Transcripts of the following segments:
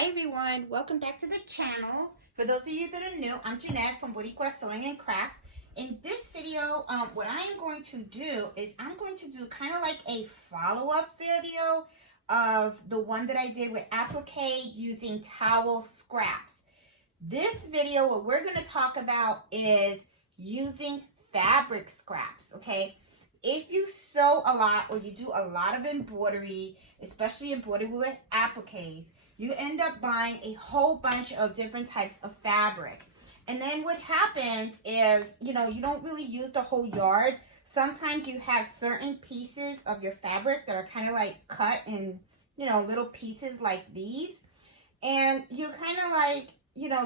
Hi everyone, welcome back to the channel. For those of you that are new, I'm Jeanette from Boricua Sewing and Crafts. In this video, what I am going to do is I'm going to do kind of like a follow-up video of the one that I did with applique using towel scraps. This video, what we're going to talk about is using fabric scraps, okay? If you sew a lot or you do a lot of embroidery, especially embroidery with appliques, you end up buying a whole bunch of different types of fabric. And then what happens is, you don't really use the whole yard. Sometimes you have certain pieces of your fabric that are kind of like cut in, little pieces like these. And you kind of like,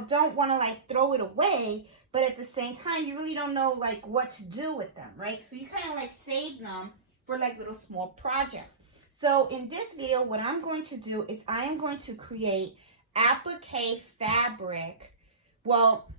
don't want to like throw it away, but at the same time, you really don't know like what to do with them, right? So you kind of like save them for like little small projects. So in this video, what I'm going to do is I am going to create applique fabric. Well,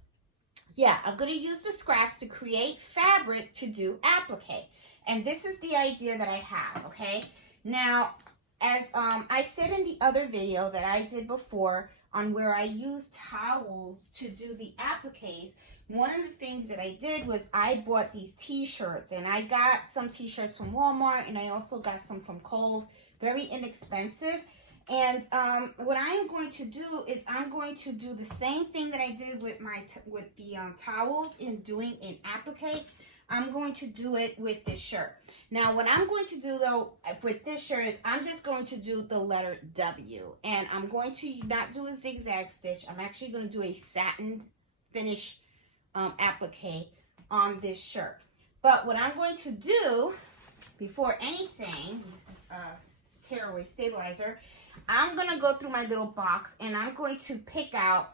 yeah, I'm going to use the scraps to create fabric to do applique. And this is the idea that I have, okay? Now, as I said in the other video that I did before on where I used towels to do the appliques, one of the things that I did was I bought these t-shirts, and I got some t-shirts from Walmart, and I also got some from Kohl's, very inexpensive. And what I am going to do is I'm going to do the same thing that I did with the towels in doing an applique. I'm going to do it with this shirt. Now, what I'm going to do though with this shirt is I'm just going to do the letter W, and I'm going to not do a zigzag stitch. I'm actually going to do a satin finish applique on this shirt. But what I'm going to do before anything, this is tearaway stabilizer, I'm going to go through my little box and I'm going to pick out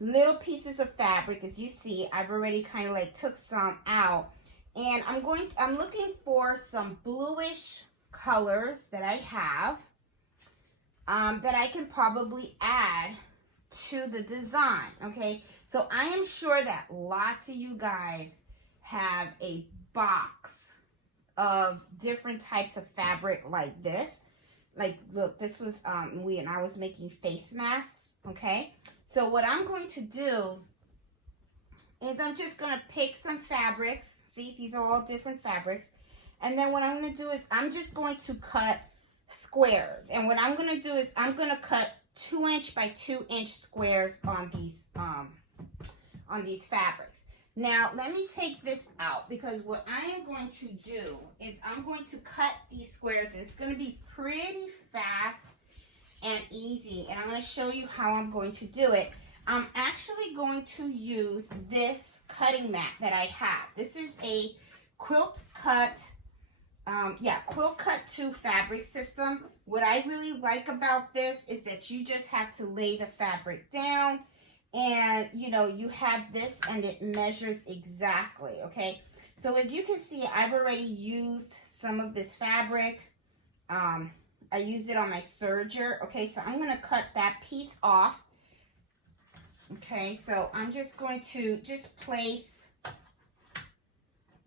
little pieces of fabric. As you see, I've already kind of like took some out, and I'm looking for some bluish colors that I have that I can probably add to the design. Okay, so I am sure that lots of you guys have a box of different types of fabric like this. Like, look, this was when I was making face masks. Okay, so what I'm going to do is I'm just going to pick some fabrics. See, these are all different fabrics. And then what I'm going to do is I'm just going to cut squares. And what I'm going to do is I'm going to cut 2" by 2" squares on these fabrics. Now, let me take this out, because what I am going to do is I'm going to cut these squares. And it's going to be pretty fast and easy, and I'm going to show you how I'm going to do it. I'm actually going to use this cutting mat that I have. This is a Quilt Cut 2 fabric system. What I really like about this is that you just have to lay the fabric down, and you have this and it measures exactly. Okay, so as you can see, I've already used some of this fabric. I used it on my serger. Okay, so I'm going to cut that piece off. Okay, so I'm just going to place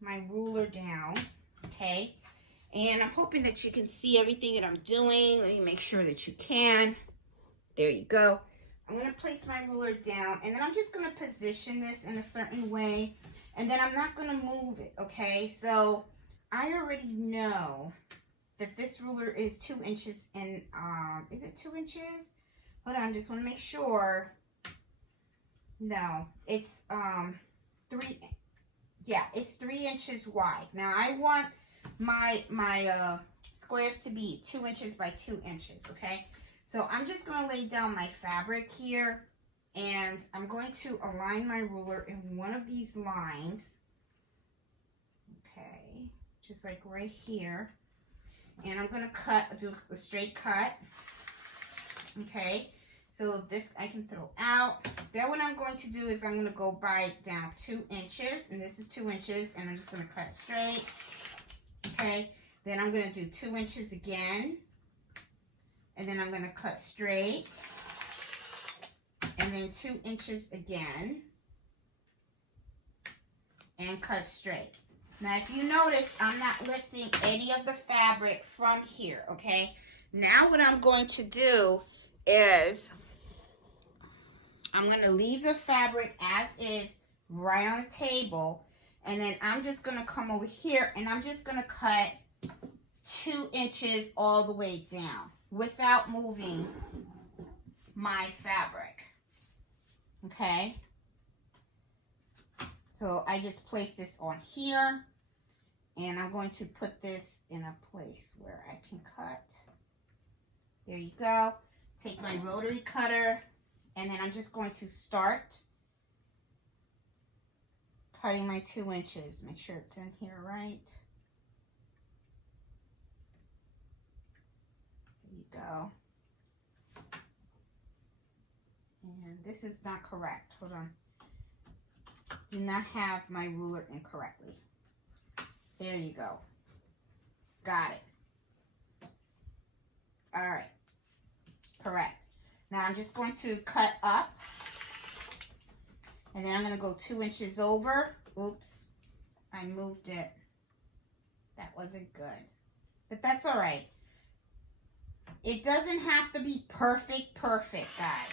my ruler down. Okay, and I'm hoping that you can see everything that I'm doing. Let me make sure that you can. There you go. I'm going to place my ruler down, and then I'm just going to position this in a certain way, and then I'm not going to move it. Okay, so I already know that this ruler is 2 inches and is it 2 inches? Hold on, just want to make sure. No, it's 3. Yeah, it's 3 inches wide. Now I want my squares to be 2 inches by 2 inches. Okay, so I'm just going to lay down my fabric here, and I'm going to align my ruler in one of these lines. Okay, just like right here. And I'm going to do a straight cut. Okay, so this I can throw out. Then what I'm going to do is I'm going to go down 2 inches, and this is 2 inches, and I'm just going to cut it straight. Okay, then I'm going to do 2 inches again, and then I'm going to cut straight, and then 2 inches again, and cut straight. Now, if you notice, I'm not lifting any of the fabric from here, okay? Now, what I'm going to do is I'm going to leave the fabric as is right on the table. And then I'm just going to come over here and I'm just going to cut 2 inches all the way down without moving my fabric. Okay. So I just place this on here and I'm going to put this in a place where I can cut. There you go. Take my rotary cutter and then I'm just going to start cutting my 2 inches. Make sure it's in here right. There you go. And this is not correct. Hold on. Do not have my ruler incorrectly. There you go. Got it. All right. Correct. Now I'm just going to cut up. And then I'm going to go 2 inches over. Oops. I moved it. That wasn't good. But that's all right. It doesn't have to be perfect, guys.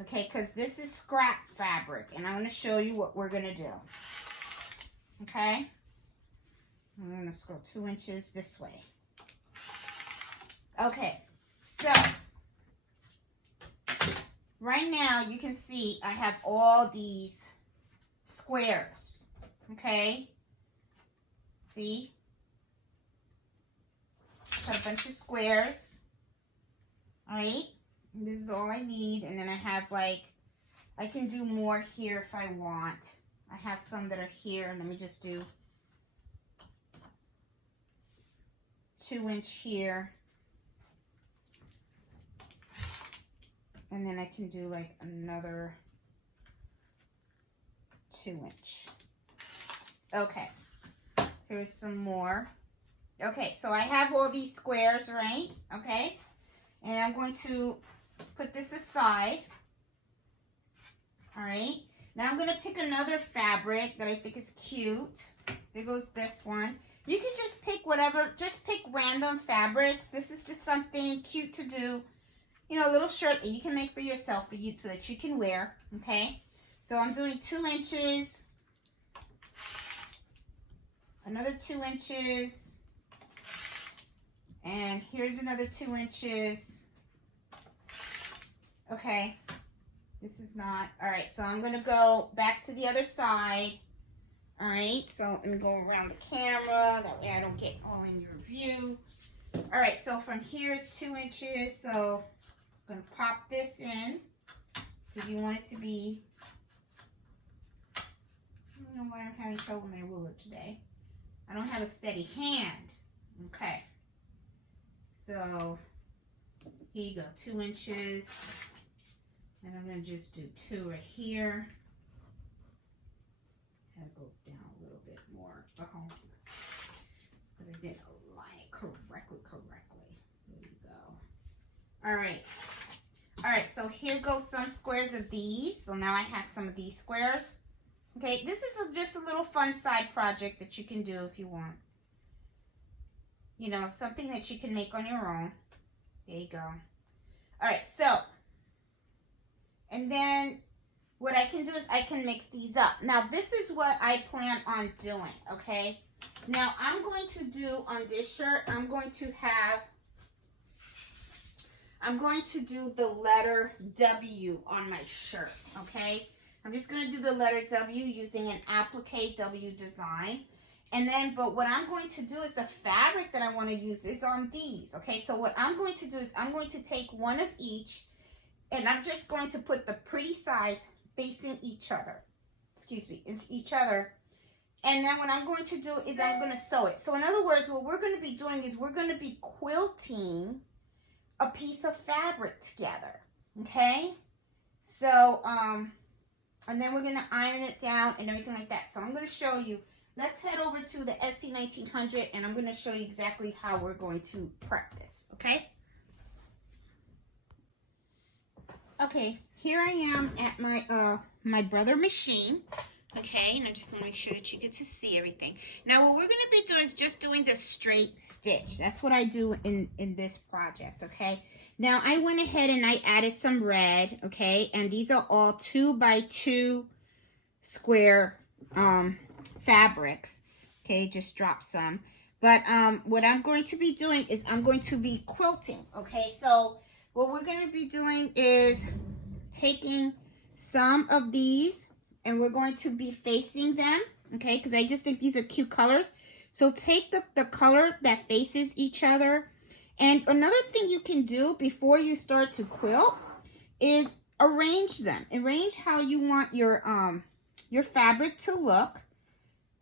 Okay, because this is scrap fabric. And I'm going to show you what we're going to do. Okay? I'm going to go 2 inches this way. Okay, so right now you can see I have all these squares. Okay? See? Cut a bunch of squares. Alright? This is all I need. And then I have like, I can do more here if I want. I have some that are here. Let me just do 2 inch here. And then I can do like another 2 inch. Okay. Here's some more. Okay, so I have all these squares, right? Okay. And I'm going to put this aside. All right. Now I'm going to pick another fabric that I think is cute. There goes this one. You can just pick whatever, just pick random fabrics. This is just something cute to do. You know, a little shirt that you can make for yourself, for you, so that you can wear. Okay. So I'm doing 2 inches. Another 2 inches. And here's another 2 inches. Okay. This is not. All right. So I'm going to go back to the other side. All right. So let me go around the camera. That way I don't get all in your view. All right. So from here is 2 inches. So I'm going to pop this in. Because you want it to be. I don't know why I'm having trouble with my ruler today. I don't have a steady hand. Okay. So here you go, 2 inches. And I'm going to just do 2 right here. Had to go down a little bit more. Because I didn't align it correctly. There you go. All right. All right, so here goes some squares of these. So now I have some of these squares. Okay, this is just a little fun side project that you can do if you want. You know, something that you can make on your own. There you go. All right, so, and then what I can do is I can mix these up. Now, this is what I plan on doing, okay? Now, I'm going to do on this shirt, I'm going to do the letter W on my shirt, okay? I'm just going to do the letter W using an Applique W design. And then, but what I'm going to do is the fabric that I want to use is on these. Okay, so what I'm going to do is I'm going to take one of each and I'm just going to put the pretty sides facing each other. Excuse me, it's each other. And then what I'm going to do is I'm going to sew it. So in other words, what we're going to be doing is we're going to be quilting a piece of fabric together. Okay, so, and then we're going to iron it down and everything like that. So I'm going to show you. Let's head over to the SC1900 and I'm going to show you exactly how we're going to prep this. Okay? Okay, here I am at my my Brother machine. Okay, and I just want to make sure that you get to see everything. Now what we're going to be doing is just doing the straight stitch. That's what I do in this project, okay? Now I went ahead and I added some red, okay, and these are all 2x2 square fabrics. Okay, just drop some. But what I'm going to be doing is I'm going to be quilting. Okay, so what we're going to be doing is taking some of these and we're going to be facing them. Okay, because I just think these are cute colors. So take the color that faces each other. And another thing you can do before you start to quilt is arrange them. Arrange how you want your fabric to look.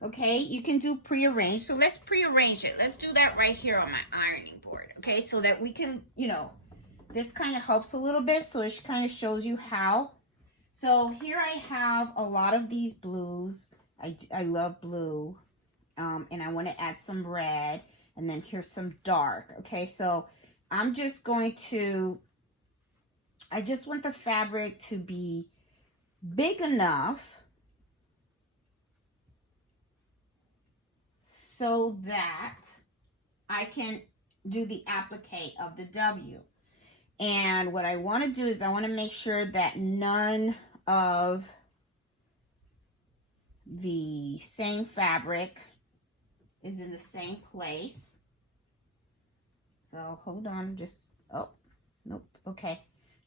Okay, you can do pre-arrange. So let's pre-arrange it. Let's do that right here on my ironing board. Okay, so that we can, you know, this kind of helps a little bit. So it kind of shows you how. So here I have a lot of these blues. I love blue. And I want to add some red. And then here's some dark. Okay, so I'm just going to, I just want the fabric to be big enough so that I can do the applique of the W. And what I want to do is I want to make sure that none of the same fabric is in the same place. So hold on, just, oh, nope, okay.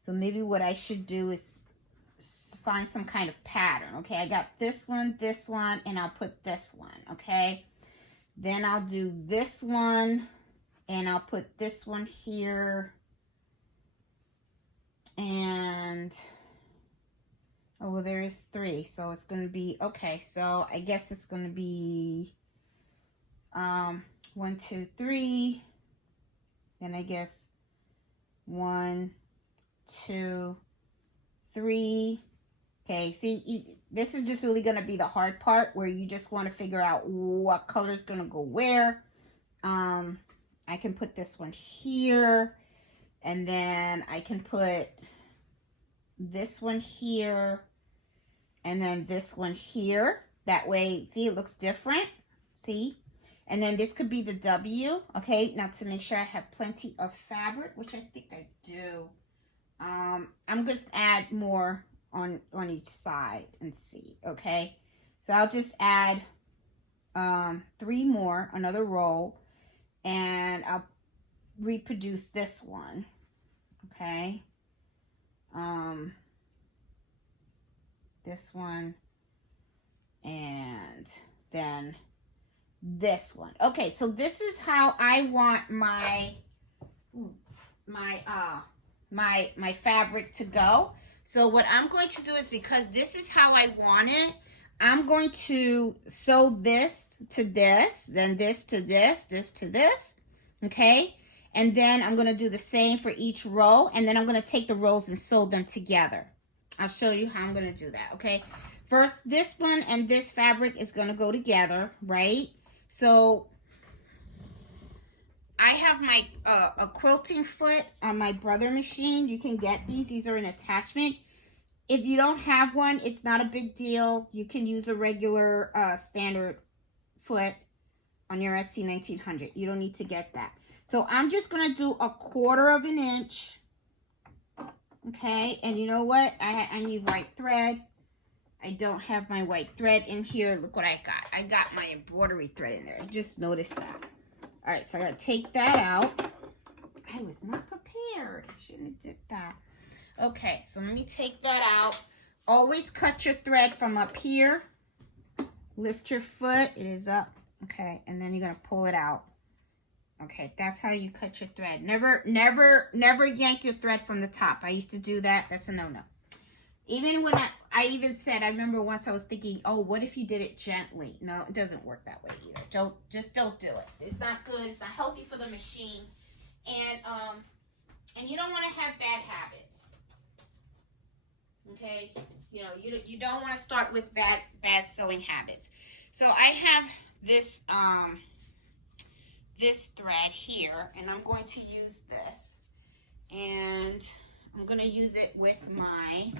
So maybe what I should do is find some kind of pattern. Okay, I got this one, and I'll put this one, okay? Then I'll do this one, and I'll put this one here. And, oh, well, there is 3. So it's going to be, okay, so I guess it's going to be 1, 2, 3. Then I guess 1, 2, 3. Okay, see, this is just really going to be the hard part where you just want to figure out what color is going to go where. I can put this one here, and then I can put this one here, and then this one here. That way, see, it looks different. See? And then this could be the W, okay? Now to make sure I have plenty of fabric, which I think I do. I'm going to add more on each side and see, okay? So I'll just add 3 more, another row, and I'll reproduce this one, okay? This one, and then this one. Okay, so this is how I want my fabric to go. So what I'm going to do is, because this is how I want it, I'm going to sew this to this, then this to this, this to this, okay? And then I'm going to do the same for each row, and then I'm going to take the rows and sew them together. I'll show you how I'm going to do that, okay? First, this one and this fabric is going to go together, right? So I have my a quilting foot on my Brother machine. You can get these. These are an attachment. If you don't have one, it's not a big deal. You can use a regular standard foot on your SC 1900. You don't need to get that. So I'm just going to do 1/4 of an inch. Okay, and you know what? I need white thread. I don't have my white thread in here. Look what I got. I got my embroidery thread in there. Just notice that. All right, so I got to take that out. I was not prepared. I shouldn't have did that. Okay, so let me take that out. Always cut your thread from up here. Lift your foot. It is up. Okay, and then you're going to pull it out. Okay, that's how you cut your thread. Never yank your thread from the top. I used to do that. That's a no-no. Even when I even said, I remember once I was thinking, oh, what if you did it gently? No, it doesn't work that way either. Just don't do it. It's not good. It's not healthy for the machine. And you don't want to have bad habits. Okay? You know, you don't want to start with bad sewing habits. So I have this this thread here, and I'm going to use this, and I'm going to use it with my,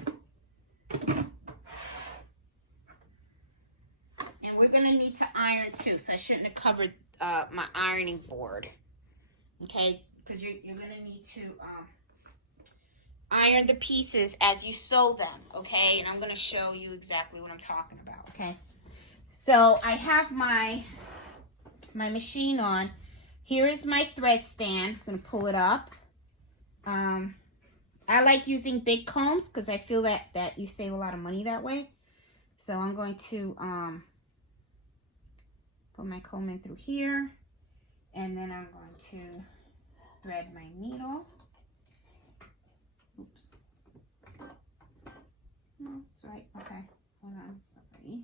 and we're going to need to iron too, so I shouldn't have covered my ironing board, okay, because you're going to need to iron the pieces as you sew them, okay? And I'm going to show you exactly what I'm talking about, okay? So I have my machine on. Here is my thread stand. I'm going to pull it up. I like using big combs because I feel that you save a lot of money that way. So I'm going to put my comb in through here, and then I'm going to thread my needle. Oops. No, that's right. Okay. Hold on. Sorry.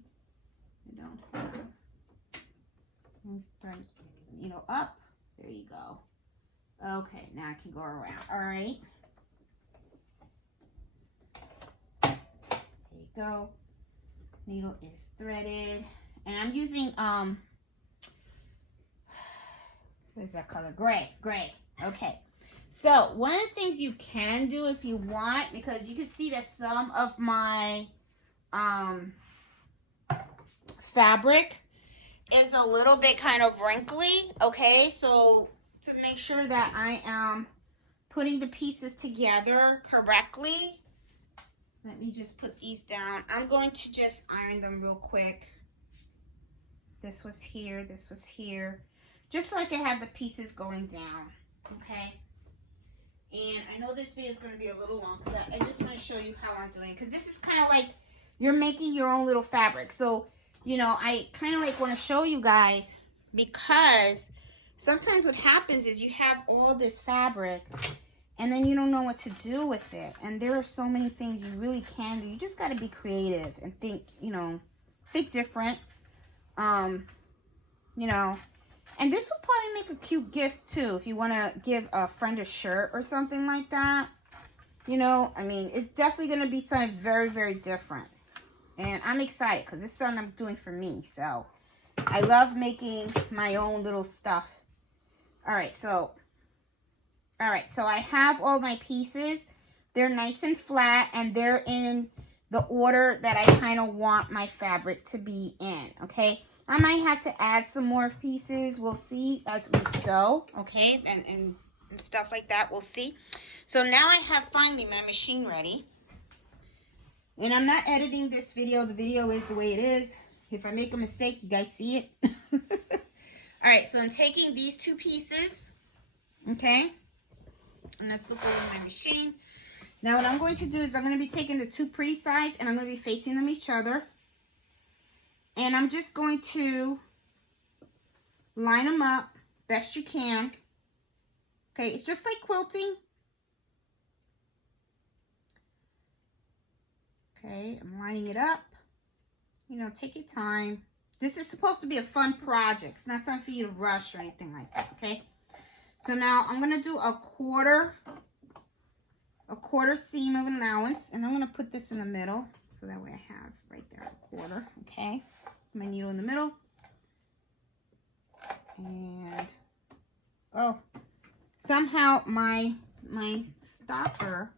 I don't have. Thread the needle up. There you go. Okay, now I can go around. All right. There you go. Needle is threaded. And I'm using, what is that color? Gray. Okay. So, one of the things you can do if you want, because you can see that some of my fabric is a little bit kind of wrinkly, okay? So, to make sure that I am putting the pieces together correctly, let me just put these down. I'm going to just iron them real quick. This was here, this was here. Just so I can have the pieces going down, okay? And I know this video is going to be a little long because I just want to show you how I'm doing. Because this is kind of like you're making your own little fabric. So, you know, I kind of like want to show you guys because sometimes what happens is you have all this fabric and then you don't know what to do with it. And there are so many things you really can do. You just got to be creative and think, you know, think different. You know, and this will probably make a cute gift too if you want to give a friend a shirt or something like that. You know, I mean, it's definitely going to be something very, very different. And I'm excited because it's something I'm doing for me. So, I love making my own little stuff. Alright, so I have all my pieces. They're nice and flat and they're in the order that I kind of want my fabric to be in, okay? I might have to add some more pieces. We'll see as we sew, okay? And stuff like that. We'll see. So now I have finally my machine ready. And I'm not editing this video. The video is the way it is. If I make a mistake, you guys see it. All right, so I'm taking these two pieces, okay? And let's look over my machine. Now what I'm going to do is I'm going to be taking the two pretty sides and I'm going to be facing them each other. And I'm just going to line them up best you can. Okay, it's just like quilting. Okay, I'm lining it up. You know, take your time. This is supposed to be a fun project. It's not something for you to rush or anything like that, okay? So now I'm going to do a quarter seam of allowance. And I'm going to put this in the middle. So that way I have right there a quarter, okay? My needle in the middle. And, oh, somehow my stopper,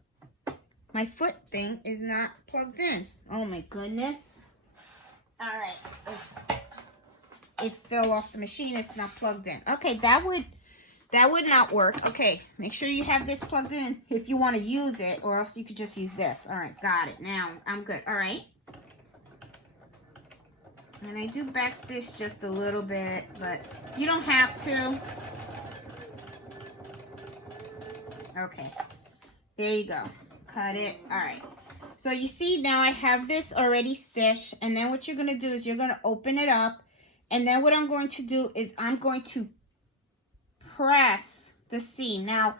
my foot thing is not plugged in. Oh my goodness. All right. It fell off the machine. It's not plugged in. Okay, that would not work. Okay, make sure you have this plugged in if you want to use it, or else you could just use this. All right, got it. Now I'm good. All right. And I do backstitch just a little bit, but you don't have to. Okay, there you go. Cut it. All right. So you see now I have this already stitched, and then what you're going to do is you're going to open it up, and then what I'm going to do is I'm going to press the seam. Now,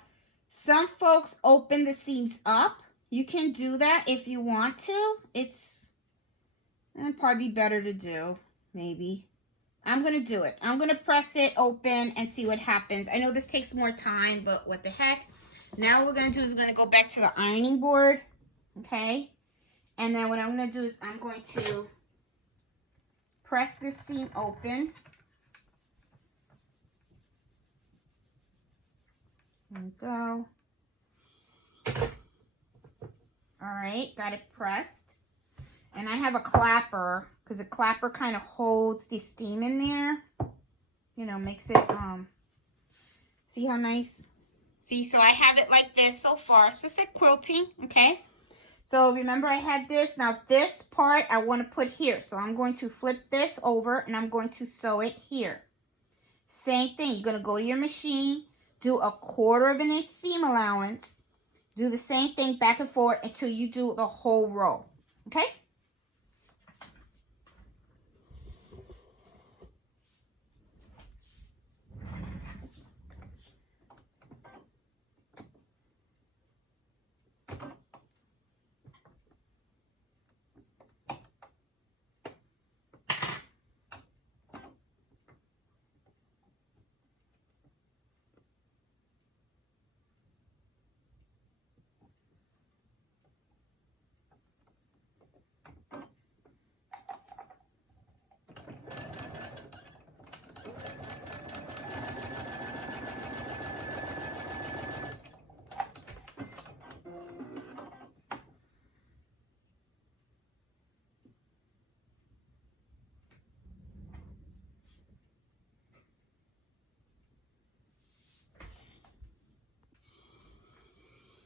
some folks open the seams up. You can do that if you want to. It'd probably be better to do, maybe. I'm going to do it. I'm going to press it open and see what happens. I know this takes more time, but what the heck. Now what we're going to do is we're going to go back to the ironing board, okay? And then what I'm going to do is I'm going to press this seam open. There we go. All right, got it pressed. And I have a clapper, because a clapper kind of holds the steam in there. You know, makes it, see how nice? See, so I have it like this so far. So it's like quilting, okay? So remember I had this. Now this part I want to put here. So I'm going to flip this over and I'm going to sew it here. Same thing. You're going to go to your machine, do a 1/4 of an inch seam allowance. Do the same thing back and forth until you do the whole row, okay?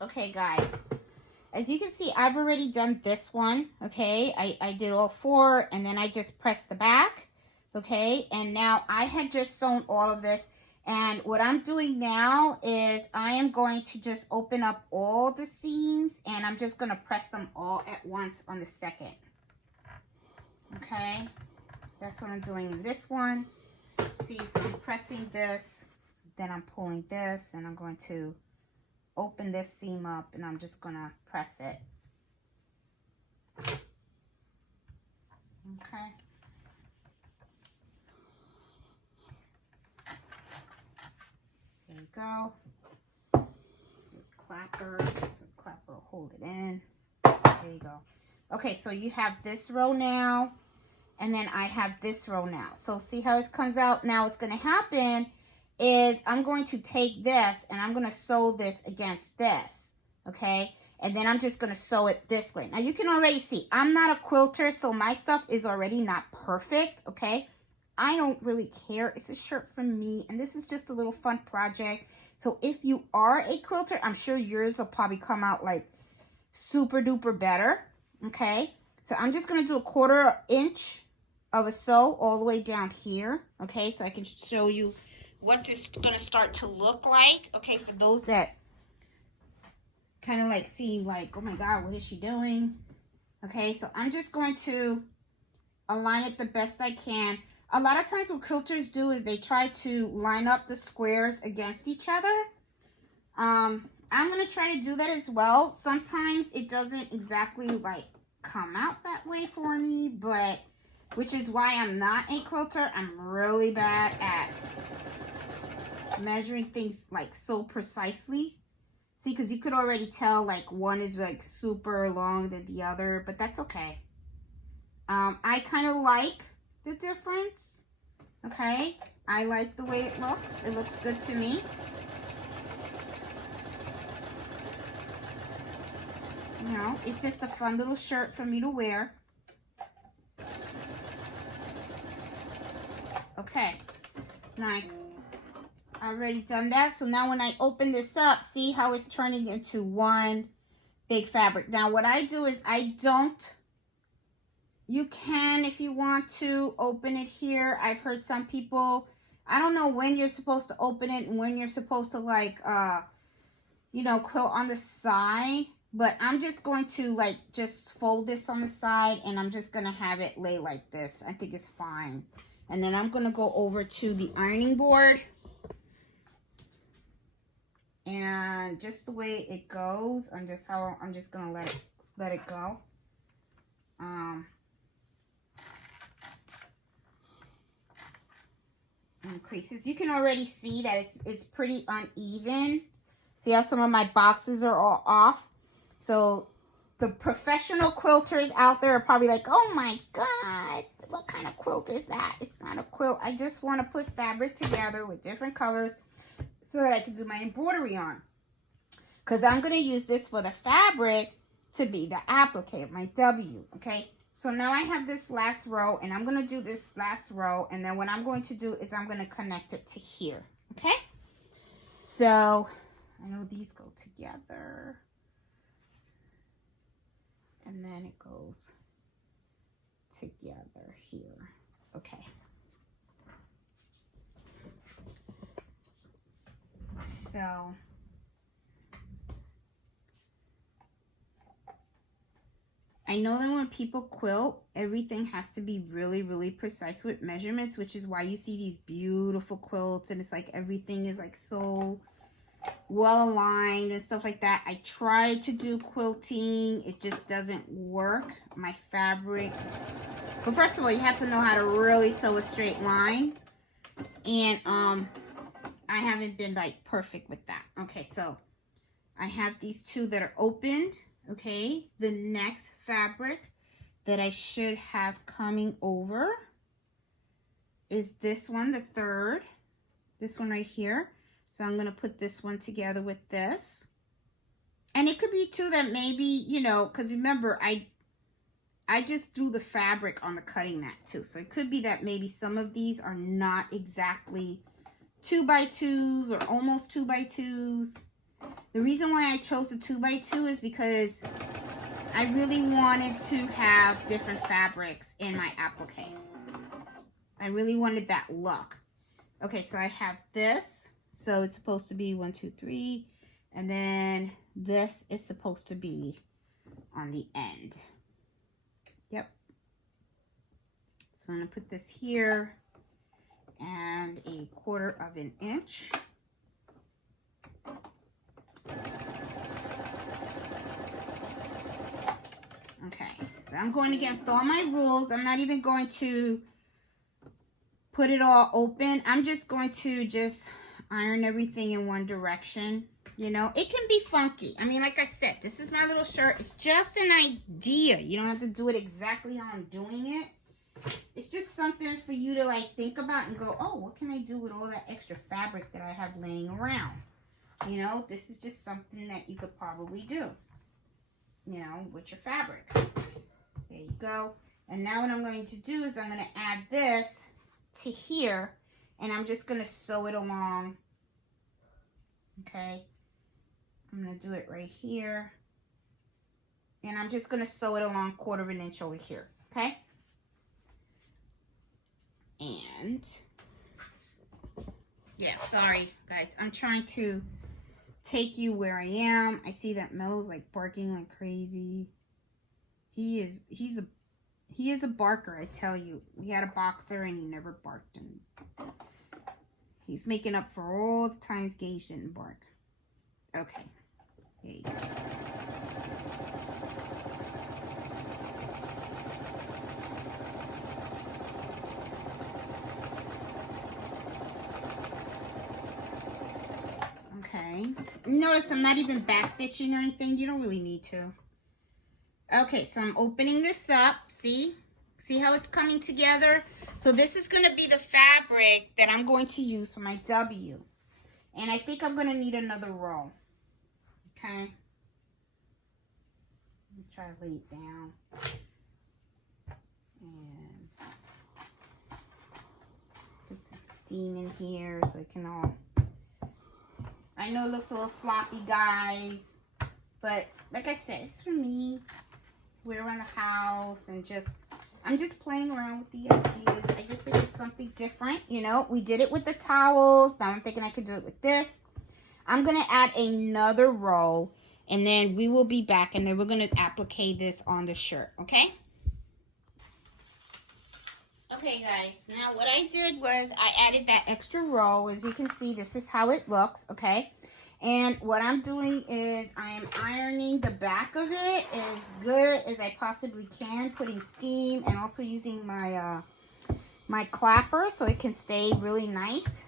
Okay, guys, as you can see, I've already done this one, okay? I did all 4, and then I just pressed the back, okay? And now I had just sewn all of this, and what I'm doing now is I am going to just open up all the seams, and I'm just going to press them all at once on the second, okay? That's what I'm doing in this one. See, so I'm pressing this, then I'm pulling this, and I'm going to open this seam up, and I'm just gonna press it. Okay. There you go. Clapper. So clapper will hold it in. There you go. Okay, so you have this row now, and then I have this row now. So see how it comes out? Now what's gonna happen is I'm going to take this and I'm going to sew this against this, okay? And then I'm just going to sew it this way. Now you can already see I'm not a quilter, so my stuff is already not perfect, okay? I don't really care. It's a shirt from me, and this is just a little fun project. So if you are a quilter, I'm sure yours will probably come out like super duper better, okay? So I'm just going to do a 1/4 inch of a sew all the way down here, okay? So I can show you what's this going to start to look like, okay, for those that kind of like see like, oh my God, what is she doing? Okay, so I'm just going to align it the best I can. A lot of times what quilters do is they try to line up the squares against each other. I'm going to try to do that as well. Sometimes it doesn't exactly like come out that way for me, but which is why I'm not a quilter. I'm really bad at measuring things like so precisely. See, because you could already tell like one is like super long than the other, but that's okay. I kind of like the difference, okay? I like the way it looks. It looks good to me. You know, it's just a fun little shirt for me to wear. Okay, now I've already done that. So now when I open this up, see how it's turning into one big fabric. Now what I do is I don't, you can, if you want to, open it here. I've heard some people, I don't know when you're supposed to open it and when you're supposed to like, you know, quilt on the side. But I'm just going to like just fold this on the side, and I'm just going to have it lay like this. I think it's fine. And then I'm going to go over to the ironing board. And just the way it goes, I'm just going to let it go. Increases. You can already see that it's pretty uneven. See how some of my boxes are all off? So the professional quilters out there are probably like, oh my God, what kind of quilt is that? It's not a quilt. I just want to put fabric together with different colors so that I can do my embroidery on. Because I'm going to use this for the fabric to be the applique, my W, okay? So now I have this last row, and I'm going to do this last row, and then what I'm going to do is I'm going to connect it to here, okay? So I know these go together. And then it goes together here. Okay. So I know that when people quilt, everything has to be really, really precise with measurements, which is why you see these beautiful quilts and it's like everything is like so well aligned and stuff like that. I tried to do quilting, it just doesn't work. My fabric, but first of all, you have to know how to really sew a straight line, and I haven't been like perfect with that. Okay, so I have these two that are opened. Okay, the next fabric that I should have coming over is this one, the third, this one right here. So I'm going to put this one together with this. And it could be too that maybe, you know, because remember, I just threw the fabric on the cutting mat too. So it could be that maybe some of these are not exactly 2x2s or almost 2x2s. The reason why I chose the 2x2 is because I really wanted to have different fabrics in my applique. I really wanted that look. Okay, so I have this. So it's supposed to be 1, 2, 3. And then this is supposed to be on the end. Yep. So I'm going to put this here and 1/4 of an inch. Okay, so I'm going against all my rules. I'm not even going to put it all open. I'm just going to iron everything in one direction. You know, it can be funky. I mean, like I said, this is my little shirt. It's just an idea. You don't have to do it exactly how I'm doing it. It's just something for you to like think about and go, oh, what can I do with all that extra fabric that I have laying around? You know, this is just something that you could probably do, you know, with your fabric. There you go. And now what I'm going to do is I'm going to add this to here, and I'm just going to sew it along. Okay. I'm going to do it right here. And I'm just going to sew it along 1/4 of an inch over here. Okay. And yeah, sorry guys. I'm trying to take you where I am. I see that Mel's like barking like crazy. He's a barker, I tell you. We had a boxer and he never barked, and he's making up for all the times Gage didn't bark. Okay. There you go. Okay. Notice I'm not even back stitching or anything. You don't really need to. Okay, so I'm opening this up. See how it's coming together? So this is going to be the fabric that I'm going to use for my W. And I think I'm going to need another row. Okay. Let me try to lay it down. And put some steam in here so it can all... I know it looks a little sloppy, guys, but like I said, it's for me. We're around the house and I'm just playing around with the ideas. I just think it's something different, you know. We did it with the towels. Now I'm thinking I could do it with this. I'm going to add another row, and then we will be back, and then we're going to applique this on the shirt, okay? Okay, guys, now what I did was I added that extra row. As you can see, this is how it looks, okay? And what I'm doing is I am ironing the back of it as good as I possibly can, putting steam and also using my my clapper so it can stay really nice,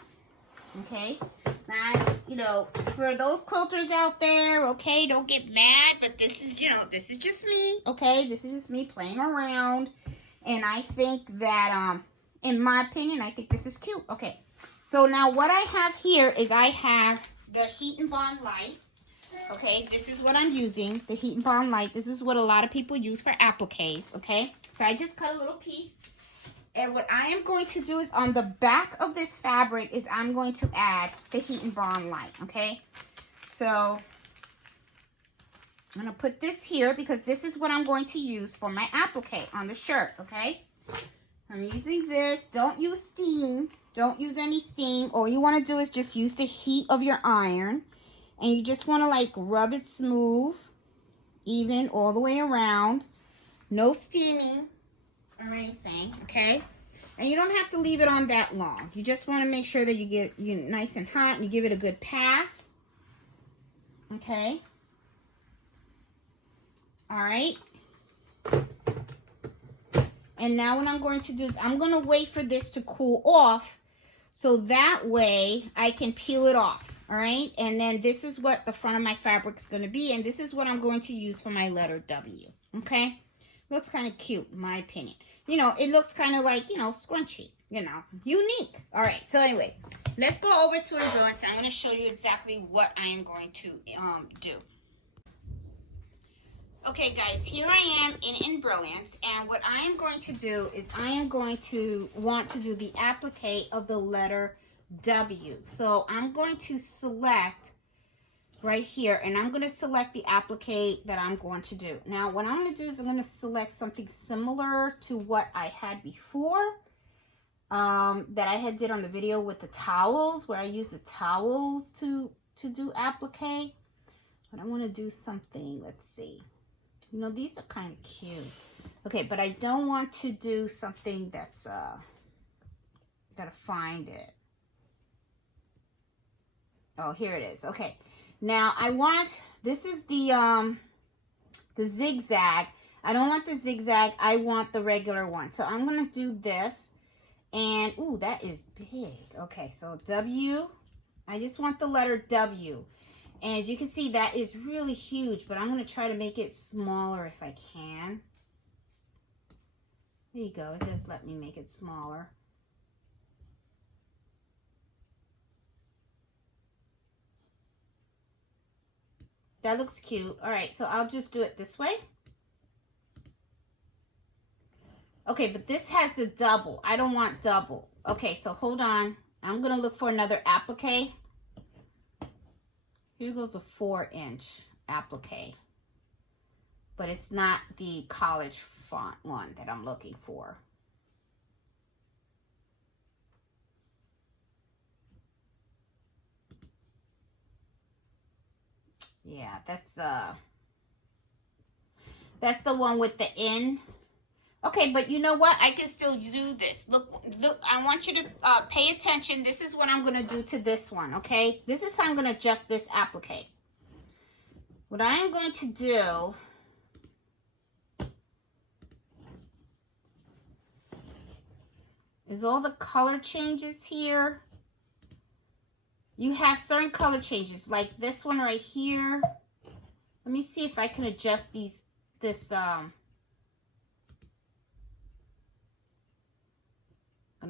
okay? Now, you know, for those quilters out there, okay, don't get mad, but this is, you know, this is just me, okay? This is just me playing around. And I think that, in my opinion, I think this is cute. Okay, so now what I have here is I have the Heat and Bond Light. Okay, this is what I'm using, the Heat and Bond Light. This is what a lot of people use for appliques, okay? So I just cut a little piece. And what I am going to do is on the back of this fabric is I'm going to add the Heat and Bond Light, okay? So I'm going to put this here because this is what I'm going to use for my applique on the shirt, okay? I'm using this. Don't use steam. Don't use any steam. All you want to do is just use the heat of your iron. And you just want to like rub it smooth, even all the way around. No steaming or anything, okay? And you don't have to leave it on that long. You just want to make sure that you get nice and hot and you give it a good pass. Okay? All right. And now what I'm going to do is I'm going to wait for this to cool off so that way I can peel it off. All right? And then this is what the front of my fabric is going to be. And this is what I'm going to use for my letter W. Okay? Looks kind of cute, in my opinion. You know, it looks kind of like, you know, scrunchy. You know, unique. All right. So anyway, let's go over to Embroidering. I'm going to show you exactly what I am going to do. Okay, guys, here I am in Embroidering, and what I am going to do is I am going to want to do the applique of the letter W. So I'm going to select right here, and I'm going to select the applique that I'm going to do. Now, what I'm going to do is I'm going to select something similar to what I had before, that I had did on the video with the towels, where I use the towels to do applique. But I want to do something, let's see. You know, these are kind of cute. Okay, but I don't want to do something that's, gotta find it. Oh, here it is. Okay. Now, I want, this is the zigzag. I don't want the zigzag. I want the regular one. So I'm going to do this. And, ooh, that is big. Okay, so W. I just want the letter W. And as you can see, that is really huge, but I'm going to try to make it smaller if I can. There you go. It does let me make it smaller. That looks cute. All right, so I'll just do it this way. Okay, but this has the double. I don't want double. Okay, so hold on. I'm going to look for another applique. Here goes a 4-inch applique, but it's not the college font one that I'm looking for. Yeah, that's the one with the N. Okay, but you know what? I can still do this. Look, I want you to pay attention. This is what I'm going to do to this one, okay? This is how I'm going to adjust this applique. What I am going to do is all the color changes here. You have certain color changes, like this one right here. Let me see if I can adjust this I'm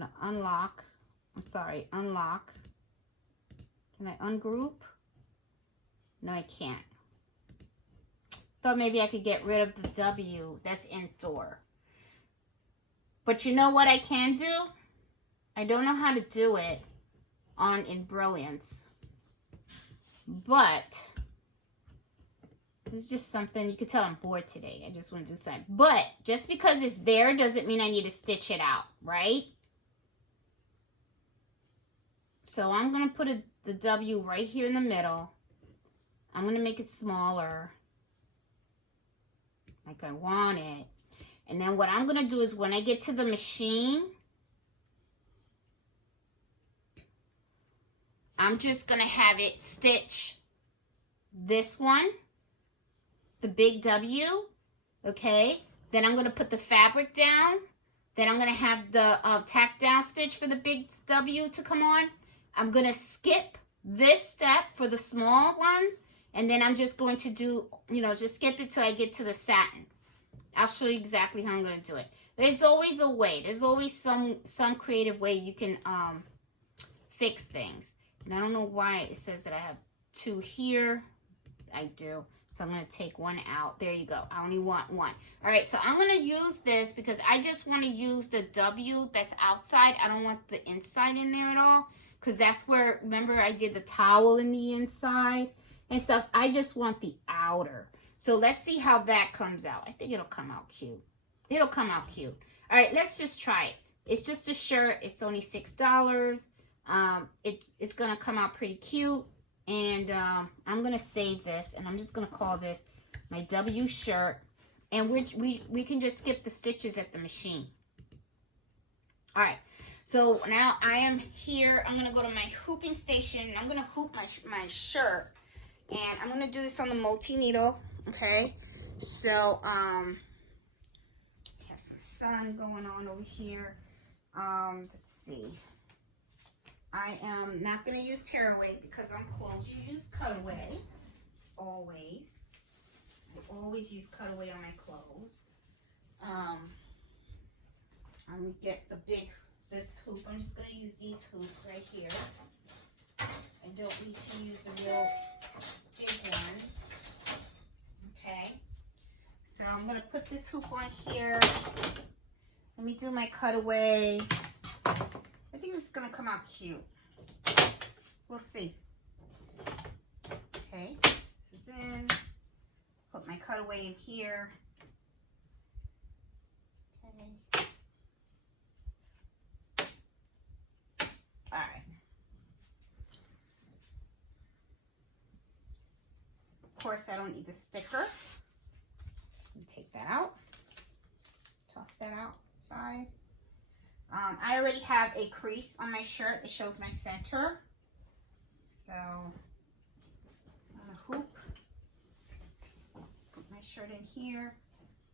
gonna unlock. I'm sorry, unlock. Can I ungroup? No, I can't. Thought maybe I could get rid of the W. That's indoor. But you know what I can do? I don't know how to do it on Embroidering. But it's just something, you can tell I'm bored today. I just want to do something. But just because it's there doesn't mean I need to stitch it out, right? So I'm going to put the W right here in the middle. I'm going to make it smaller, like I want it. And then what I'm going to do is when I get to the machine, I'm just going to have it stitch this one, the big W, okay? Then I'm going to put the fabric down. Then I'm going to have the tack down stitch for the big W to come on. I'm going to skip this step for the small ones. And then I'm just going to do, you know, just skip it till I get to the satin. I'll show you exactly how I'm going to do it. There's always a way. There's always some creative way you can fix things. And I don't know why it says that I have 2 here. I do. So I'm going to take 1 out. There you go. I only want 1. All right, so I'm going to use this because I just want to use the W that's outside. I don't want the inside in there at all because that's where, remember I did the towel in the inside. and stuff. I just want the outer. So let's see how that comes out. I think it'll come out cute. It'll come out cute. All right, let's just try it. It's just a shirt. It's only $6. It's gonna come out pretty cute. And I'm gonna save this, and I'm just gonna call this my W shirt. And we can just skip the stitches at the machine. All right. So now I am here. I'm gonna go to my hooping station, and I'm gonna hoop my shirt. And I'm gonna do this on the multi-needle. Okay. So we have some sun going on over here. Let's see. I am not going to use tearaway because on clothes you use cutaway. Always. I always use cutaway on my clothes. I'm going to get this hoop. I'm just going to use these hoops right here. I don't need to use the real big ones. Okay. So I'm going to put this hoop on here. Let me do my cutaway. I think this is going to come out cute. We'll see. Okay, this is in. Put my cutaway in here. Okay. All right. Of course, I don't need the sticker. Let me take that out. Toss that outside. I already have a crease on my shirt. It shows my center. So, I'm gonna hoop. Put my shirt in here.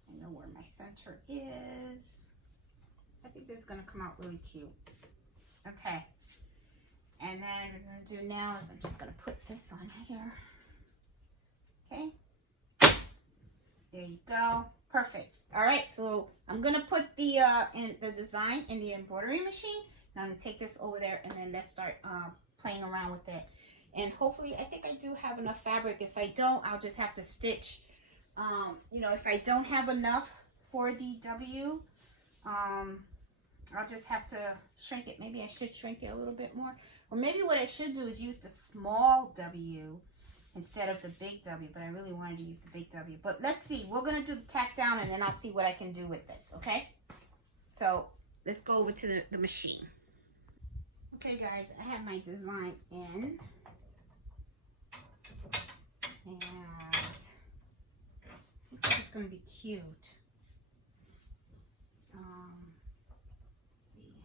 I know where my center is. I think this is gonna come out really cute. Okay. And then what we're gonna do now is I'm just gonna put this on here. Okay. There you go. Perfect. All right, so I'm gonna put the design in the embroidery machine. Now I'm gonna take this over there, and then let's start playing around with it. And hopefully, I think I do have enough fabric. If I don't, I'll just have to stitch. You know, if I don't have enough for the W, I'll just have to shrink it. Maybe I should shrink it a little bit more. Or maybe what I should do is use the small W instead of the big W, but I really wanted to use the big W. But let's see. We're going to do the tack down, and then I'll see what I can do with this, okay? So let's go over to the machine. Okay, guys, I have my design in. And this is going to be cute. Let's see.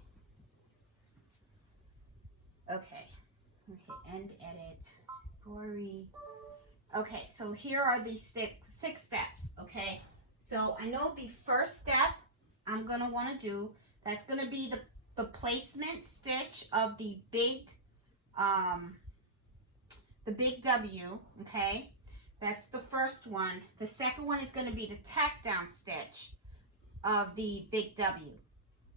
Okay. End edit. Embroidery. Okay, so here are the six steps, okay? So I know the first step I'm going to want to do, that's going to be the placement stitch of the big W, okay? That's the first one. The second one is going to be the tack down stitch of the big W.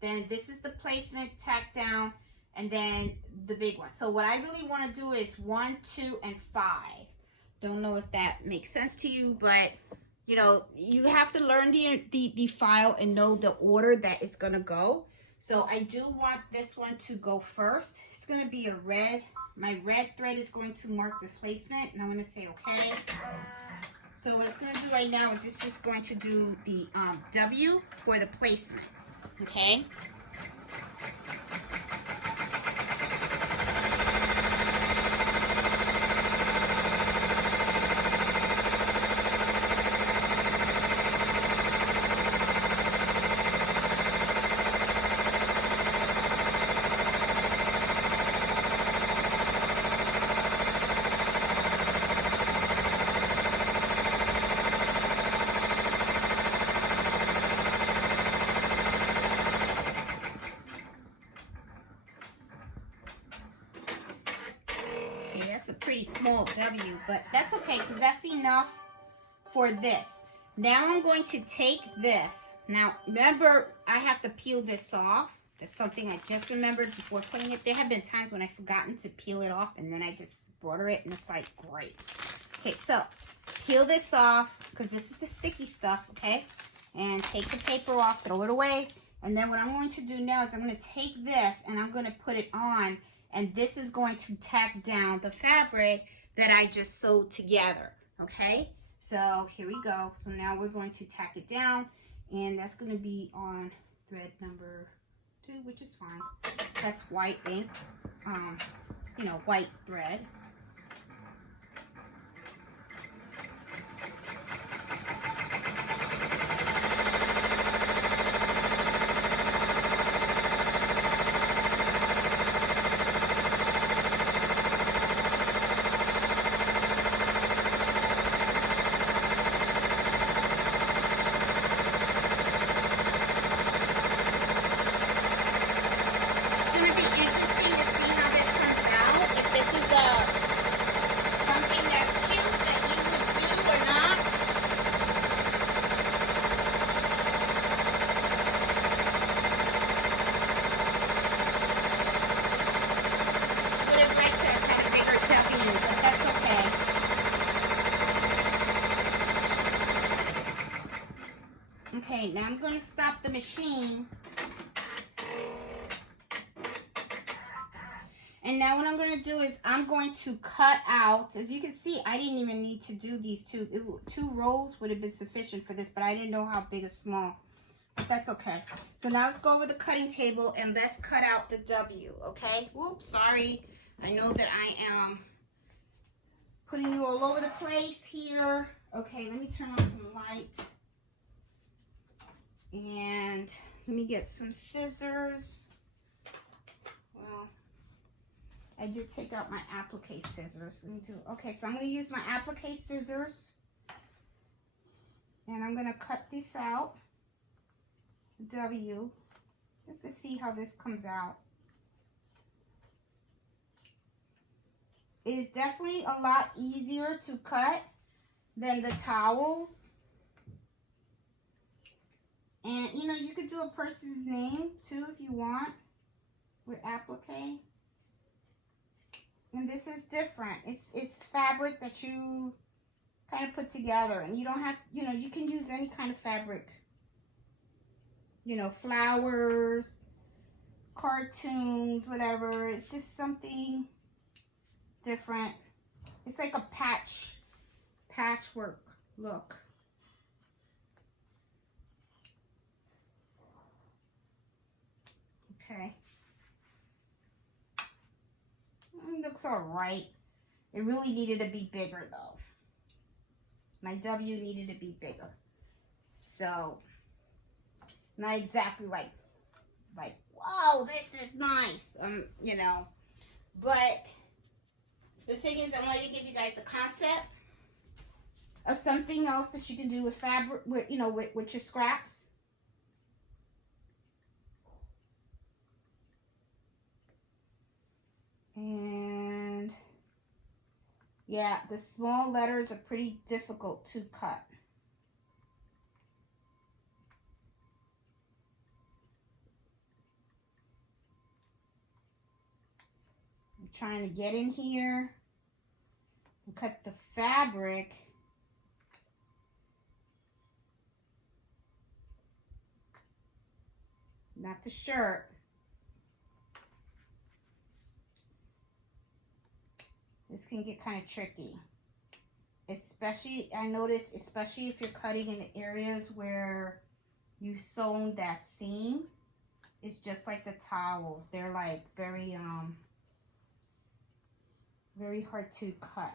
Then this is the placement, tack down, and then the big one. So what I really want to do is 1, 2, and 5. Don't know if that makes sense to you, but you know, you have to learn the file and know the order that it's going to go. So I do want this one to go first. It's going to be a red. My red thread is going to mark the placement, and I'm going to say okay. So what it's going to do right now is it's just going to do the W for the placement, okay? That's a pretty small W, but that's okay because that's enough for this. Now I'm going to take this. Now, remember, I have to peel this off. That's something I just remembered before putting it. There have been times when I've forgotten to peel it off, and then I just border it, and it's like, great. Okay, so peel this off because this is the sticky stuff, okay? And take the paper off, throw it away. And then what I'm going to do now is I'm going to take this, and I'm going to put it on. And this is going to tack down the fabric that I just sewed together. Okay, so here we go. So now we're going to tack it down, and that's going to be on thread number 2, which is fine. That's white ink, you know, white thread. Okay, now I'm going to stop the machine. And now what I'm going to do is I'm going to cut out, as you can see, I didn't even need to do these two rows would have been sufficient for this, but I didn't know how big or small. But that's okay. So now let's go over the cutting table and let's cut out the W, okay? Whoops, sorry. I know that I am putting you all over the place here. Okay, let me turn on some light. And let me get some scissors. Well, I did take out my applique scissors. Let me do, okay, so I'm going to use my applique scissors. And I'm going to cut this out. W. Just to see how this comes out. It is definitely a lot easier to cut than the towels. And, you know, you could do a person's name, too, if you want, with applique. And this is different. It's fabric that you kind of put together. And you don't have, you know, you can use any kind of fabric. You know, flowers, cartoons, whatever. It's just something different. It's like a patchwork look. Okay. It looks all right. It really needed to be bigger though. My W needed to be bigger. So, not exactly like, whoa, this is nice. You know, but the thing is, I wanted to give you guys the concept of something else that you can do with fabric, with, you know, with your scraps. And yeah, the small letters are pretty difficult to cut. I'm trying to get in here and cut the fabric. Not the shirt. This can get kind of tricky. Especially, I notice, especially if you're cutting in the areas where you sewn that seam. It's just like the towels. They're like very hard to cut.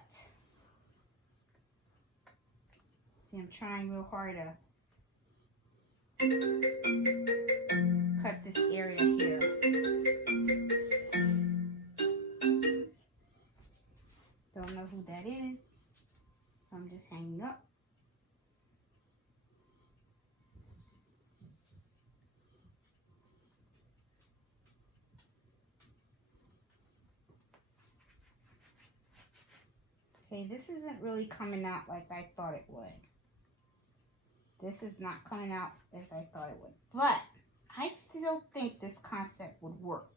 See, I'm trying real hard to cut this area here. Don't know who that is. So I'm just hanging up. Okay, this isn't really coming out like I thought it would. This is not coming out as I thought it would. But I still think this concept would work.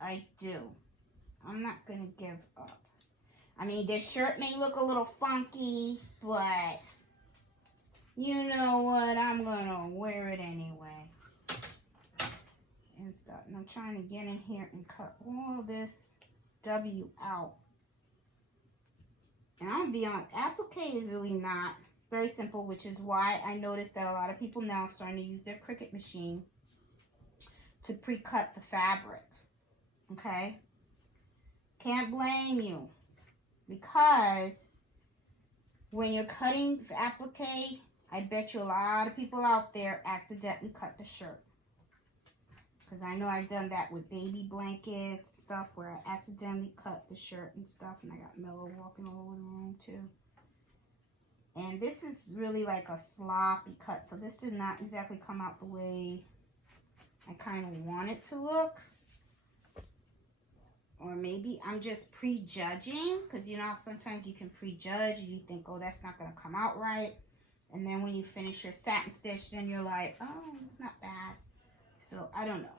I do. I'm not going to give up. I mean, this shirt may look a little funky, but you know what? I'm going to wear it anyway. And stuff. And I'm trying to get in here and cut all this W out. And I'm gonna be honest, applique is really not very simple, which is why I noticed that a lot of people now are starting to use their Cricut machine to pre-cut the fabric. Okay? Can't blame you, because when you're cutting for applique, I bet you a lot of people out there accidentally cut the shirt. Because I know I've done that with baby blankets and stuff where I accidentally cut the shirt and stuff, and I got Mellow walking all over the room too. And this is really like a sloppy cut, so this did not exactly come out the way I kind of want it to look. Or maybe I'm just prejudging, because you know sometimes you can prejudge and you think, oh, that's not going to come out right. And then when you finish your satin stitch, then you're like, oh, it's not bad. So I don't know.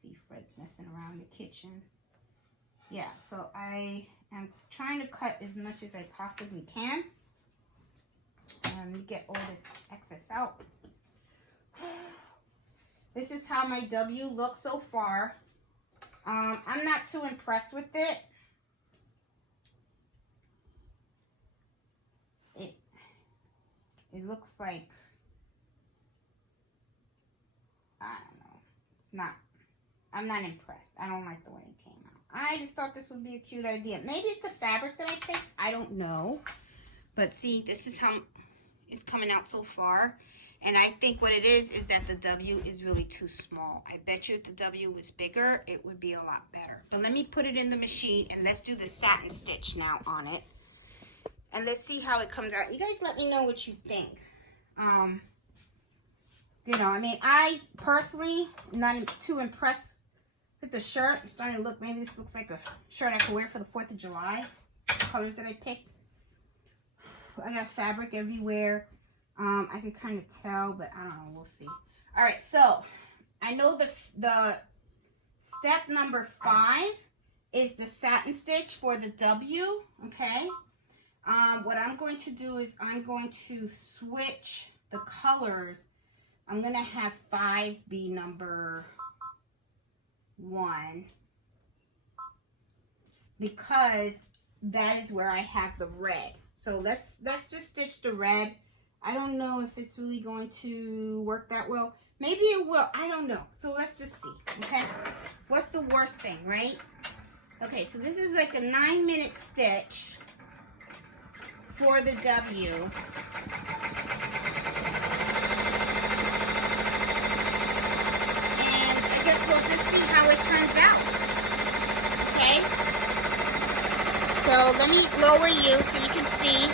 See, Fred's messing around in the kitchen. Yeah, so I am trying to cut as much as I possibly can. And get all this excess out. This is how my W looks so far. I'm not too impressed with it. It looks like, I don't know. It's not, I'm not impressed. I don't like the way it came out. I just thought this would be a cute idea. Maybe it's the fabric that I picked. I don't know. But see, this is how it's coming out so far. And I think what it is that the W is really too small. I bet you if the W was bigger, it would be a lot better. But let me put it in the machine and let's do the satin stitch now on it. And let's see how it comes out. You guys let me know what you think. You know, I mean, I personally am not too impressed with the shirt. I'm starting to look, maybe this looks like a shirt I could wear for the 4th of July. The colors that I picked. I got fabric everywhere. I can kind of tell, but I don't know. We'll see. All right, so I know the step number 5 is the satin stitch for the W, okay? What I'm going to do is I'm going to switch the colors. I'm going to have 5 be number 1 because that is where I have the red. So let's just stitch the red. I don't know if it's really going to work that well. Maybe it will. I don't know. So let's just see. Okay. What's the worst thing, right? Okay, so this is like a 9-minute stitch for the W. And I guess we'll just see how it turns out. Okay. So let me lower you so you can see.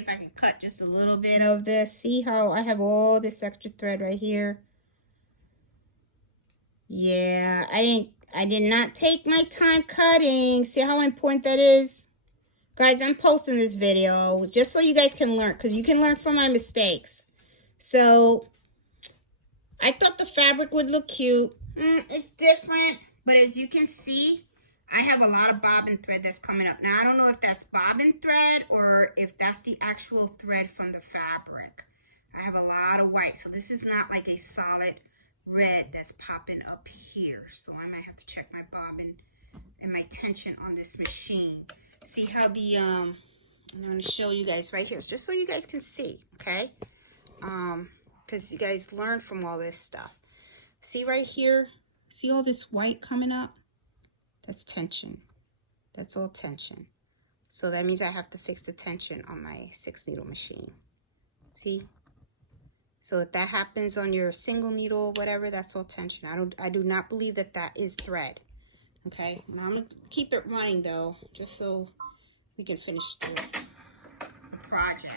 if I can cut just a little bit of this. See how I have all this extra thread right here? Yeah, I did not take my time cutting. See how important that is? Guys, I'm posting this video just so you guys can learn, because you can learn from my mistakes. So, I thought the fabric would look cute. It's different, but as you can see, I have a lot of bobbin thread that's coming up. Now, I don't know if that's bobbin thread or if that's the actual thread from the fabric. I have a lot of white, so this is not like a solid red that's popping up here. So I might have to check my bobbin and my tension on this machine. See how the, I'm going to show you guys right here, just so you guys can see, okay? Because you guys learn from all this stuff. See right here? See all this white coming up? That's tension. That's all tension. So that means I have to fix the tension on my 6-needle machine. See? So if that happens on your single needle, whatever, that's all tension. I do not believe that that is thread. Okay, now I'm gonna keep it running though, just so we can finish the project.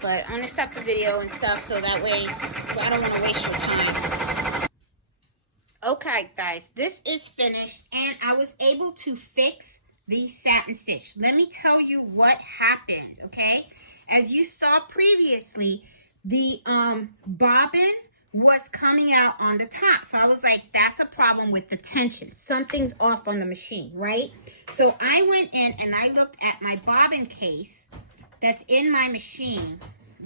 But I'm gonna stop the video and stuff so that way I don't want to waste your time. Okay, guys, this is finished, and I was able to fix the satin stitch. Let me tell you what happened. Okay, as you saw previously, the bobbin was coming out on the top. So I was like, that's a problem with the tension. Something's off on the machine, right? So I went in and I looked at my bobbin case that's in my machine.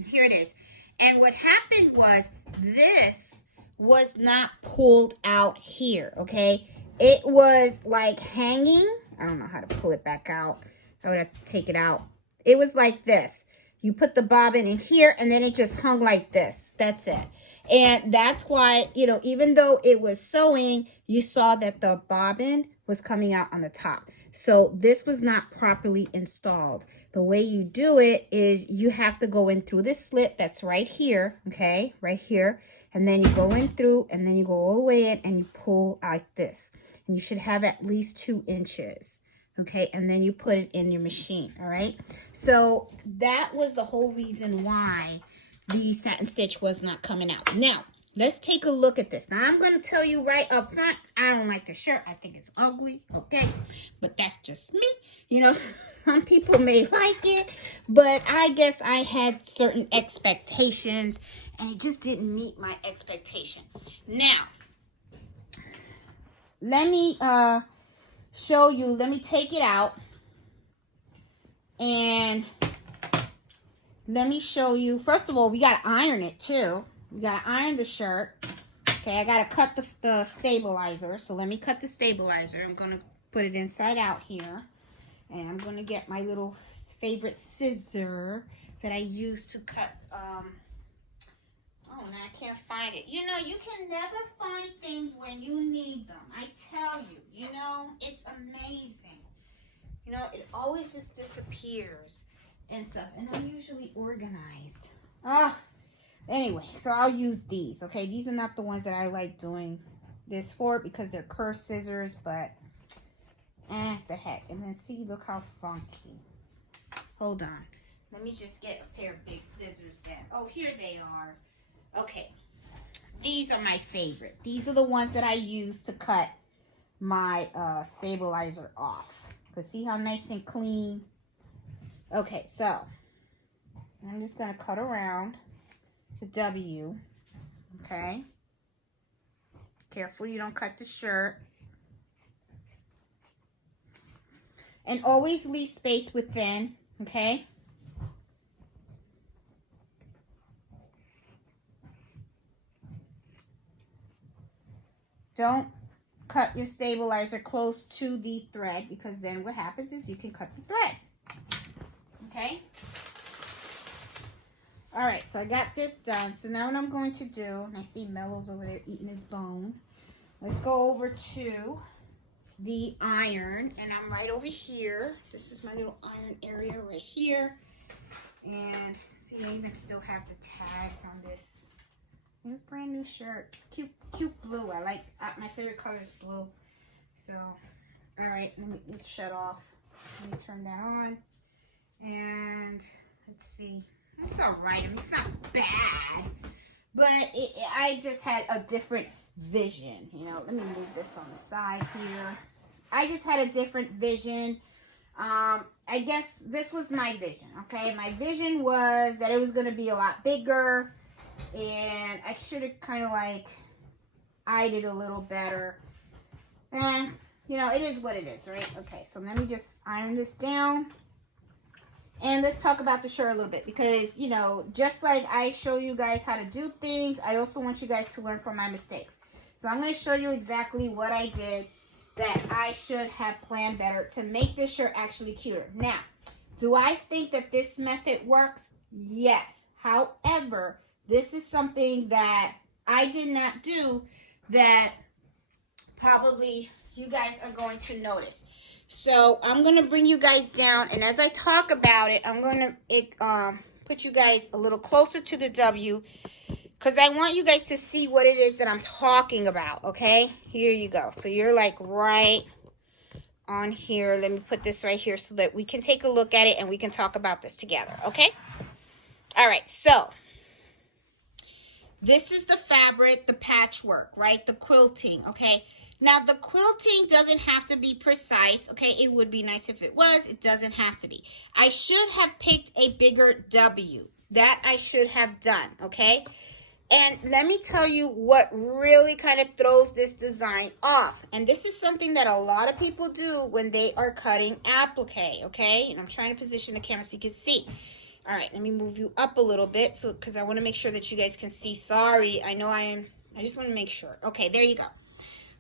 Here it is. And what happened was this was not pulled out here, okay? It was like hanging. I don't know how to pull it back out. I would have to take it out. It was like this. You put the bobbin in here, and then it just hung like this. That's it. And that's why, you know, even though it was sewing, you saw that the bobbin was coming out on the top. So this was not properly installed. The way you do it is you have to go in through this slit that's right here, okay, right here. And then you go in through, and then you go all the way in, and you pull like this. And you should have at least 2 inches. Okay, and then you put it in your machine, all right? So that was the whole reason why the satin stitch was not coming out. Now, let's take a look at this. Now, I'm going to tell you right up front, I don't like the shirt. I think it's ugly, okay? But that's just me. You know, some people may like it, but I guess I had certain expectations, and it just didn't meet my expectation. Now, let me show you. Let me take it out and let me show you. First of all, we got to iron it too. We got to iron the shirt. Okay, I got to cut the stabilizer. So let me cut the stabilizer. I'm going to put it inside out here. And I'm going to get my little favorite scissor that I use to cut. Oh, now I can't find it. You know, you can never find things when you need them. I tell you, you know, it's amazing. You know, it always just disappears and stuff. And I'm usually organized. Anyway, so I'll use these, okay? These are not the ones that I like doing this for because they're curved scissors, but the heck. And then see, look how funky. Hold on. Let me just get a pair of big scissors then. Oh, here they are. Okay, these are my favorite. These are the ones that I use to cut my stabilizer off. But see how nice and clean? Okay, so I'm just going to cut around the W, okay? Careful you don't cut the shirt. And always leave space within, okay? Don't cut your stabilizer close to the thread because then what happens is you can cut the thread. Okay? Alright, so I got this done. So now what I'm going to do, and I see Mello's over there eating his bone. Let's go over to the iron, and I'm right over here. This is my little iron area right here. And see, I even still have the tags on this. It's brand new shirt. It's cute blue. I like, my favorite color is blue. So, all right, let's shut off. Let me turn that on. And Let's see. It's all right. I mean, it's not bad. But I just had a different vision. You know, let me move this on the side here. I just had a different vision. I guess this was my vision, okay? My vision was that it was going to be a lot bigger. And I should have kind of like eyed it a little better. And, you know, it is what it is, right? Okay, so let me just iron this down. And let's talk about the shirt a little bit. Because, you know, just like I show you guys how to do things, I also want you guys to learn from my mistakes. So I'm going to show you exactly what I did that I should have planned better to make this shirt actually cuter. Now, do I think that this method works? Yes. However, this is something that I did not do that probably you guys are going to notice. So I'm going to bring you guys down, and as I talk about it, I'm going to put you guys a little closer to the W, because I want you guys to see what it is that I'm talking about, okay? Here you go. So you're like right on here. Let me put this right here so that we can take a look at it and we can talk about this together, okay? All right, so this is the fabric, the patchwork, right? The quilting, okay? Now, the quilting doesn't have to be precise, okay? It would be nice if it was. It doesn't have to be. I should have picked a bigger W. That I should have done, okay? And let me tell you what really kind of throws this design off. And this is something that a lot of people do when they are cutting applique, okay? And I'm trying to position the camera so you can see. All right, let me move you up a little bit so because I want to make sure that you guys can see. Sorry, I know I just want to make sure. Okay, there you go.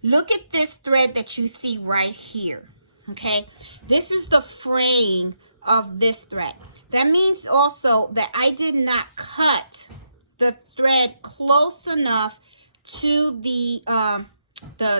Look at this thread that you see right here, okay? This is the fraying of this thread. That means also that I did not cut the thread close enough to the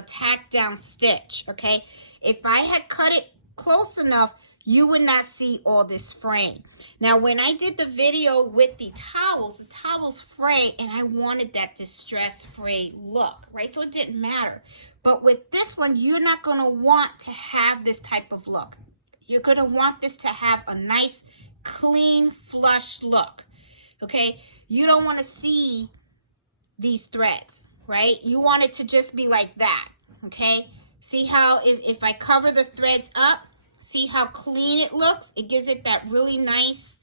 tack down stitch, okay? If I had cut it close enough, you would not see all this fraying. Now, when I did the video with the towels fray, and I wanted that distressed frayed look, right? So it didn't matter. But with this one, you're not going to want to have this type of look. You're going to want this to have a nice, clean, flush look, okay? You don't want to see these threads, right? You want it to just be like that, okay? See how if I cover the threads up, see how clean it looks? It gives it that really nice,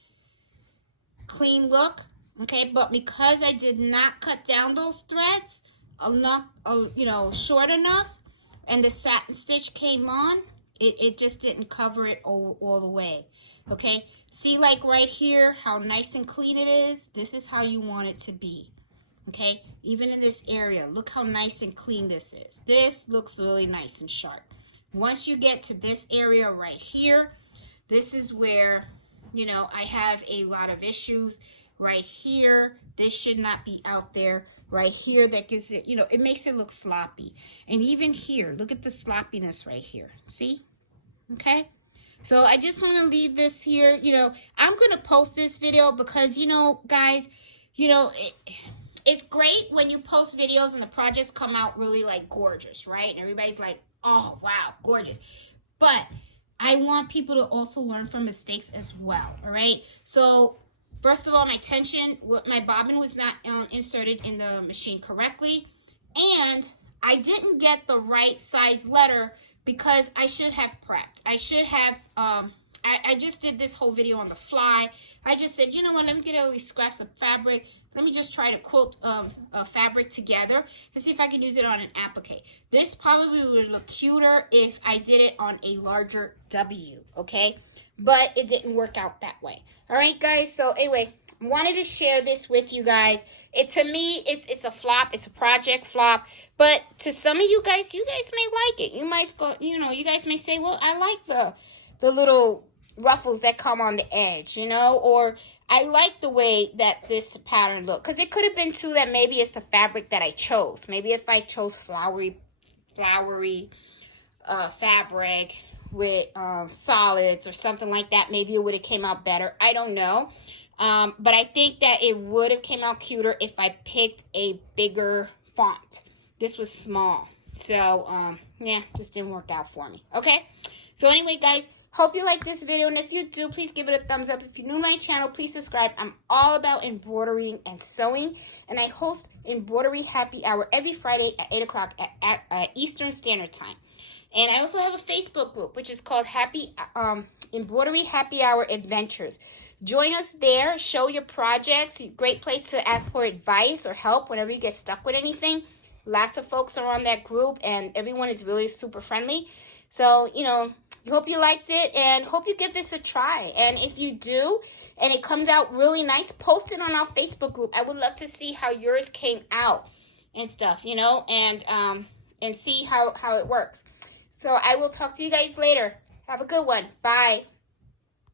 clean look, okay? But because I did not cut down those threads, you know, short enough, and the satin stitch came on, it just didn't cover it all the way, okay? See, like right here, how nice and clean it is? This is how you want it to be, okay? Even in this area, look how nice and clean this is. This looks really nice and sharp. Once you get to this area right here, this is where, you know, I have a lot of issues. Right here, this should not be out there. Right here, that gives it, you know, it makes it look sloppy. And even here, look at the sloppiness right here. See? Okay? So I just want to leave this here. You know, I'm going to post this video because, you know, guys, you know, it's great when you post videos and the projects come out really, like, gorgeous, right? And everybody's like, oh, wow, gorgeous. But I want people to also learn from mistakes as well, all right? So first of all, my bobbin was not inserted in the machine correctly. And I didn't get the right size letter because I should have prepped. I should have, I just did this whole video on the fly. I just said, you know what, let me get all these scraps of fabric. Let me just try to quilt a fabric together to see if I can use it on an applique. This probably would look cuter if I did it on a larger W, okay? But it didn't work out that way. All right, guys, so anyway, I wanted to share this with you guys. To me, it's a flop. It's a project flop. But to some of you guys may like it. You might go, you know, you guys may say, well, I like the little ruffles that come on the edge, you know, or I like the way that this pattern looked. Because it could have been, too, that maybe it's the fabric that I chose. Maybe if I chose flowery fabric with solids or something like that, maybe it would have came out better. I don't know. But I think that it would have came out cuter if I picked a bigger font. This was small. So, yeah, just didn't work out for me. Okay? So anyway, guys, Hope you like this video, and if you do, please give it a thumbs up. If you're new to my channel, please subscribe. I'm all about embroidering and sewing, and I host Embroidery Happy Hour every Friday at 8 o'clock at Eastern Standard Time. And I also have a Facebook group, which is called Embroidery Happy Hour Adventures. Join us there. Show your projects. Great place to ask for advice or help whenever you get stuck with anything. Lots of folks are on that group, and everyone is really super friendly. So, you know, hope you liked it, and hope you give this a try. And if you do, and it comes out really nice, post it on our Facebook group. I would love to see how yours came out and stuff, you know, and see how it works. So I will talk to you guys later. Have a good one. Bye.